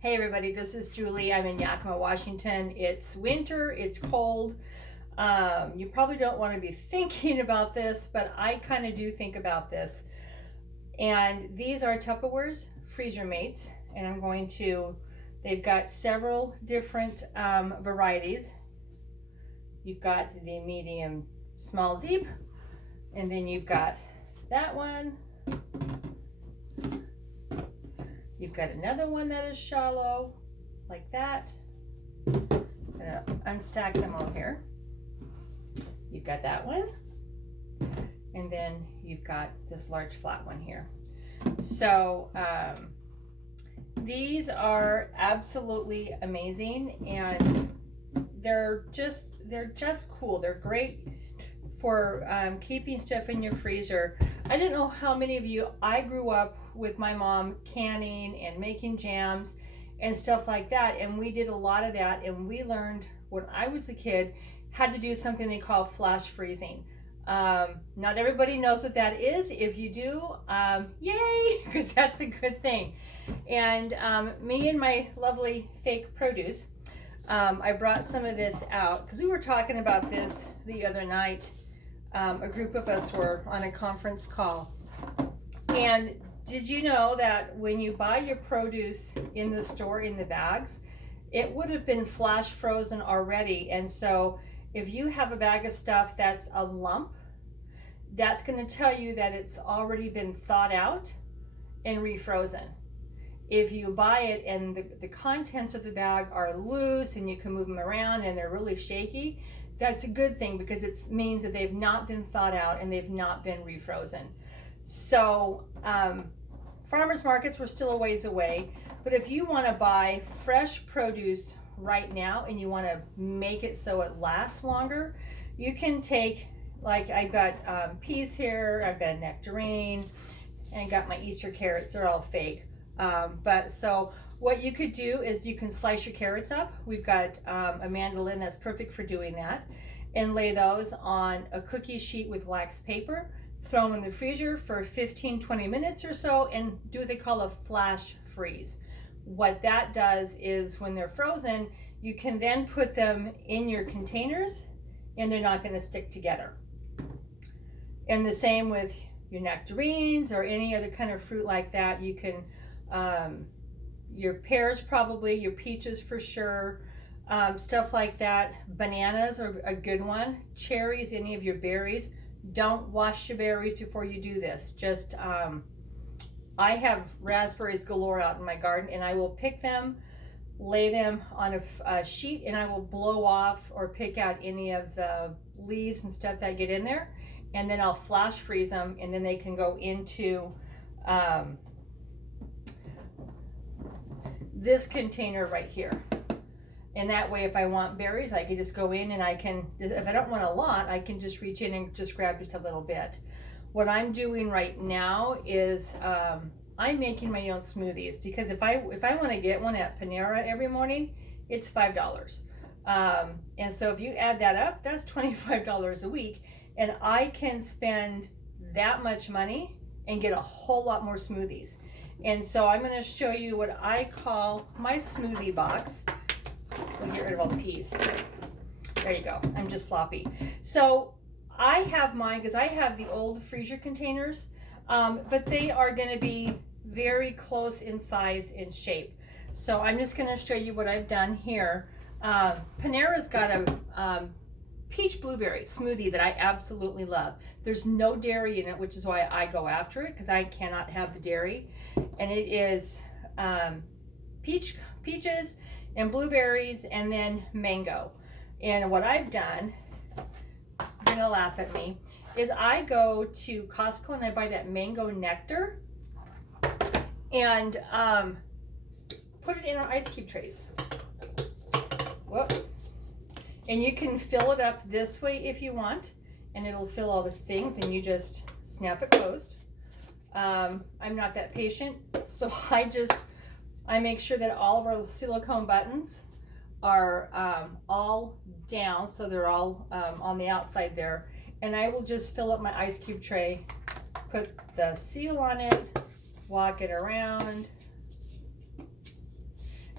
Hey everybody, this is Julie. I'm in Yakima, Washington. It's winter, it's cold. You probably don't want to be thinking about this, but I kind of do think about this. And these are Tupperware's freezer mates, and they've got several different varieties. You've got the medium, small, deep, and then you've got that one. You've got another one that is shallow, like that. I'm gonna unstack them all here. You've got that one, and then you've got this large flat one here. So these are absolutely amazing, and they're just cool. They're great for keeping stuff in your freezer. I don't know how many of you, I grew up with my mom canning and making jams and stuff like that, and we did a lot of that, and we learned when I was a kid how to do something they call flash freezing. Not everybody knows what that is. If you do, yay, because that's a good thing. And me and my lovely fake produce, I brought some of this out because we were talking about this the other night. A group of us were on a conference call, and did you know that when you buy your produce in the store in the bags, it would have been flash frozen already? And so if you have a bag of stuff that's a lump, that's going to tell you that it's already been thawed out and refrozen. If you buy it and the contents of the bag are loose and you can move them around and they're really shaky, that's a good thing because it means that they've not been thawed out and they've not been refrozen. So farmers markets were still a ways away, but if you want to buy fresh produce right now and you want to make it so it lasts longer, you can take, like I've got peas here, I've got a nectarine, and got my Easter carrots. They're all fake. But so what you could do is you can slice your carrots up. We've got a mandolin that's perfect for doing that, and lay those on a cookie sheet with wax paper, throw them in the freezer for 15-20 minutes or so, and do what they call a flash freeze. What that does is when they're frozen, you can then put them in your containers and they're not going to stick together. And the same with your nectarines or any other kind of fruit like that. You can your pears, probably your peaches for sure, stuff like that. Bananas are a good one. Cherries, any of your berries. Don't wash your berries before you do this. Just I have raspberries galore out in my garden, and I will pick them, lay them on a sheet, and I will blow off or pick out any of the leaves and stuff that get in there, and then I'll flash freeze them, and then they can go into this container right here. And that way, if I want berries, I can just go in and I can, if I don't want a lot, I can just reach in and just grab just a little bit. What I'm doing right now is I'm making my own smoothies, because if I want to get one at Panera every morning, it's $5. And so if you add that up, that's $25 a week, and I can spend that much money and get a whole lot more smoothies. And so I'm going to show you what I call my smoothie box. We'll get rid of all the peas. There you go. I'm just sloppy. So I have mine because I have the old freezer containers, but they are going to be very close in size and shape. So I'm just going to show you what I've done here. Panera's got a peach blueberry smoothie that I absolutely love. There's no dairy in it, which is why I go after it, because I cannot have the dairy. And it is peaches and blueberries and then mango. And what I've done, you're gonna laugh at me, is I go to Costco and I buy that mango nectar and put it in our ice cube trays. Whoop. And you can fill it up this way if you want, and it'll fill all the things, and you just snap it closed. I'm not that patient, so I make sure that all of our silicone buttons are all down, so they're all on the outside there. And I will just fill up my ice cube tray, put the seal on it, walk it around,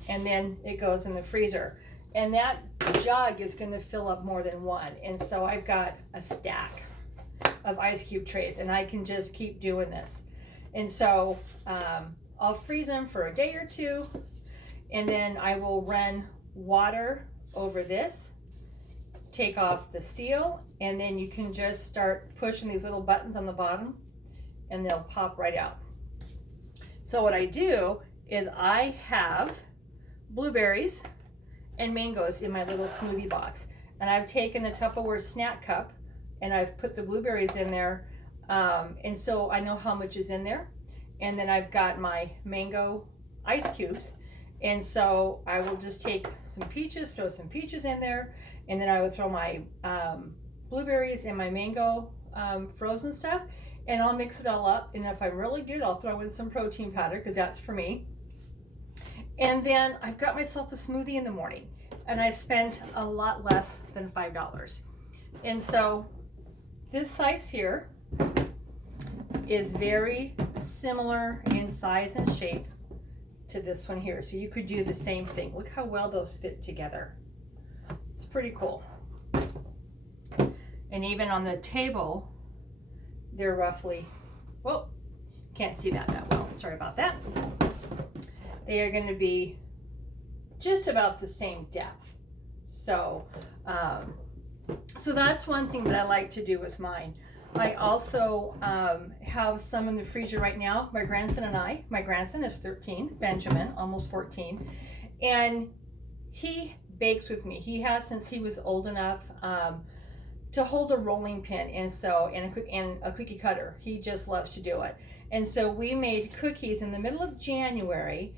and then it goes in the freezer. And that jug is going to fill up more than one. And so I've got a stack of ice cube trays, and I can just keep doing this. And so I'll freeze them for a day or two, and then I will run water over this, take off the seal, and then you can just start pushing these little buttons on the bottom and they'll pop right out. So what I do is I have blueberries and mangoes in my little smoothie box, and I've taken a Tupperware snack cup and I've put the blueberries in there, and so I know how much is in there. And then I've got my mango ice cubes, and so I will just take some peaches, throw some peaches in there, and then I would throw my blueberries and my mango frozen stuff, and I'll mix it all up. And if I'm really good, I'll throw in some protein powder, because that's for me. And then I've got myself a smoothie in the morning, and I spent a lot less than $5. And so this size here is very similar in size and shape to this one here. So you could do the same thing. Look how well those fit together. It's pretty cool. And even on the table, they're roughly, whoa, can't see that well. Sorry about that. They are going to be just about the same depth. So, so that's one thing that I like to do with mine. I also have some in the freezer right now. My grandson and I, my grandson is 13, Benjamin, almost 14, and he bakes with me. He has since he was old enough to hold a rolling pin, and a cookie cutter. He just loves to do it. And so we made cookies in the middle of January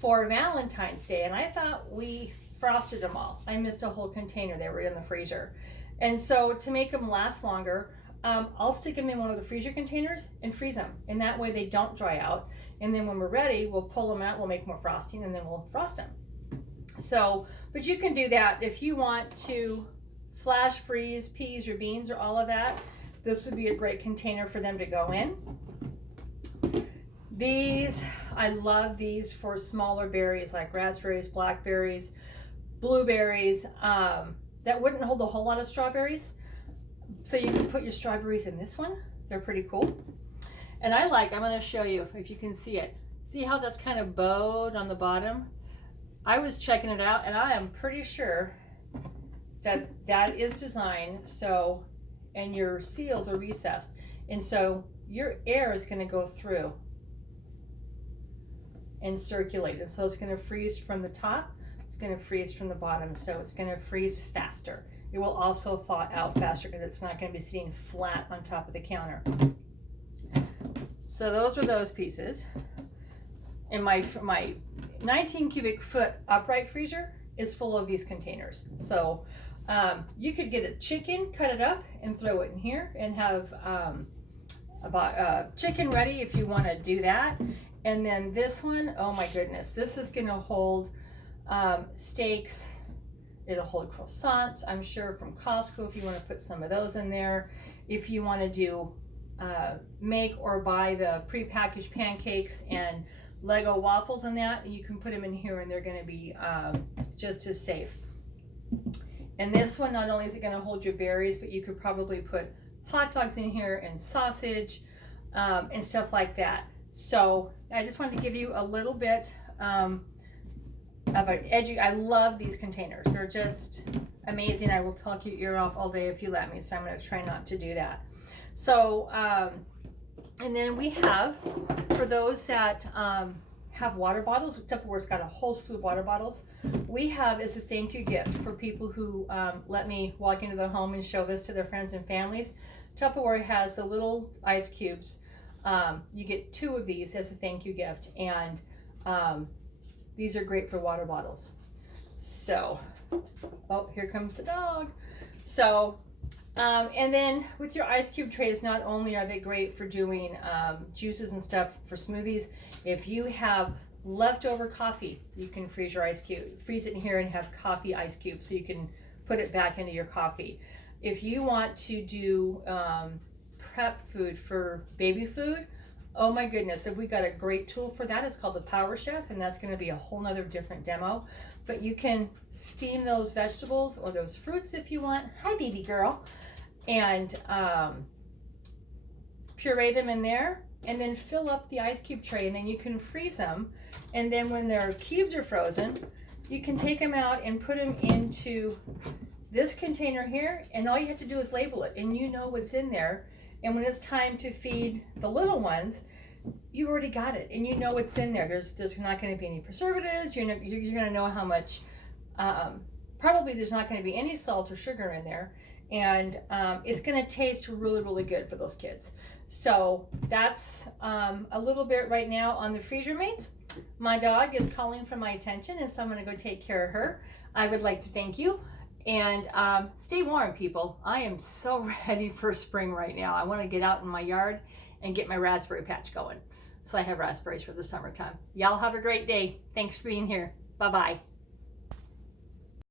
for Valentine's Day, and I thought we frosted them all. I missed a whole container. They were in the freezer. And so to make them last longer, I'll stick them in one of the freezer containers and freeze them, and that way they don't dry out. And then when we're ready, we'll pull them out, we'll make more frosting, and then we'll frost them. So, but you can do that if you want to flash freeze peas or beans or all of that. This would be a great container for them to go in. These, I love these for smaller berries like raspberries, blackberries, blueberries, that wouldn't hold a whole lot of strawberries. So you can put your strawberries in this one. They're pretty cool. And I'm going to show you if you can see it. See how that's kind of bowed on the bottom? I was checking it out, and I am pretty sure that that is designed so, and your seals are recessed. And so your air is going to go through and circulate. And so it's going to freeze from the top. It's going to freeze from the bottom. So it's going to freeze faster. It will also thaw out faster because it's not going to be sitting flat on top of the counter. So those are those pieces. And my 19 cubic foot upright freezer is full of these containers. So you could get a chicken, cut it up, and throw it in here, and have chicken ready if you want to do that. And then this one, oh my goodness, this is going to hold steaks. It'll hold croissants, I'm sure, from Costco if you want to put some of those in there. If you want to do make or buy the prepackaged pancakes and Lego waffles and that, you can put them in here, and they're going to be just as safe. And this one, not only is it going to hold your berries, but you could probably put hot dogs in here and sausage and stuff like that. So I just wanted to give you a little bit of an edgy. I love these containers. They're just amazing. I will talk your ear off all day if you let me, so I'm going to try not to do that. So, and then we have, for those that have water bottles, Tupperware's got a whole slew of water bottles. We have, as a thank you gift for people who let me walk into their home and show this to their friends and families, Tupperware has the little ice cubes. You get 2 of these as a thank you gift, and these are great for water bottles. So, oh, here comes the dog. So, and then with your ice cube trays, not only are they great for doing juices and stuff for smoothies, if you have leftover coffee, you can freeze your ice cube, freeze it in here and have coffee ice cubes so you can put it back into your coffee. If you want to do prep food for baby food, Oh my goodness, if we got a great tool for that. It's called the Power Chef, and that's going to be a whole nother different demo. But you can steam those vegetables or those fruits if you want. Hi, baby girl. And puree them in there, and then fill up the ice cube tray, and then you can freeze them. And then when their cubes are frozen, you can take them out and put them into this container here, and all you have to do is label it, and you know what's in there. And when it's time to feed the little ones, you already got it, and you know what's in there. There's not going to be any preservatives. You're going to know how much. Probably there's not going to be any salt or sugar in there, and it's going to taste really, really good for those kids. So that's a little bit right now on the freezer mates. My dog is calling for my attention, and so I'm going to go take care of her. I would like to thank you. And stay warm, people. I am so ready for spring right now. I want to get out in my yard and get my raspberry patch going, so I have raspberries for the summertime. Y'all have a great day. Thanks for being here. Bye-bye.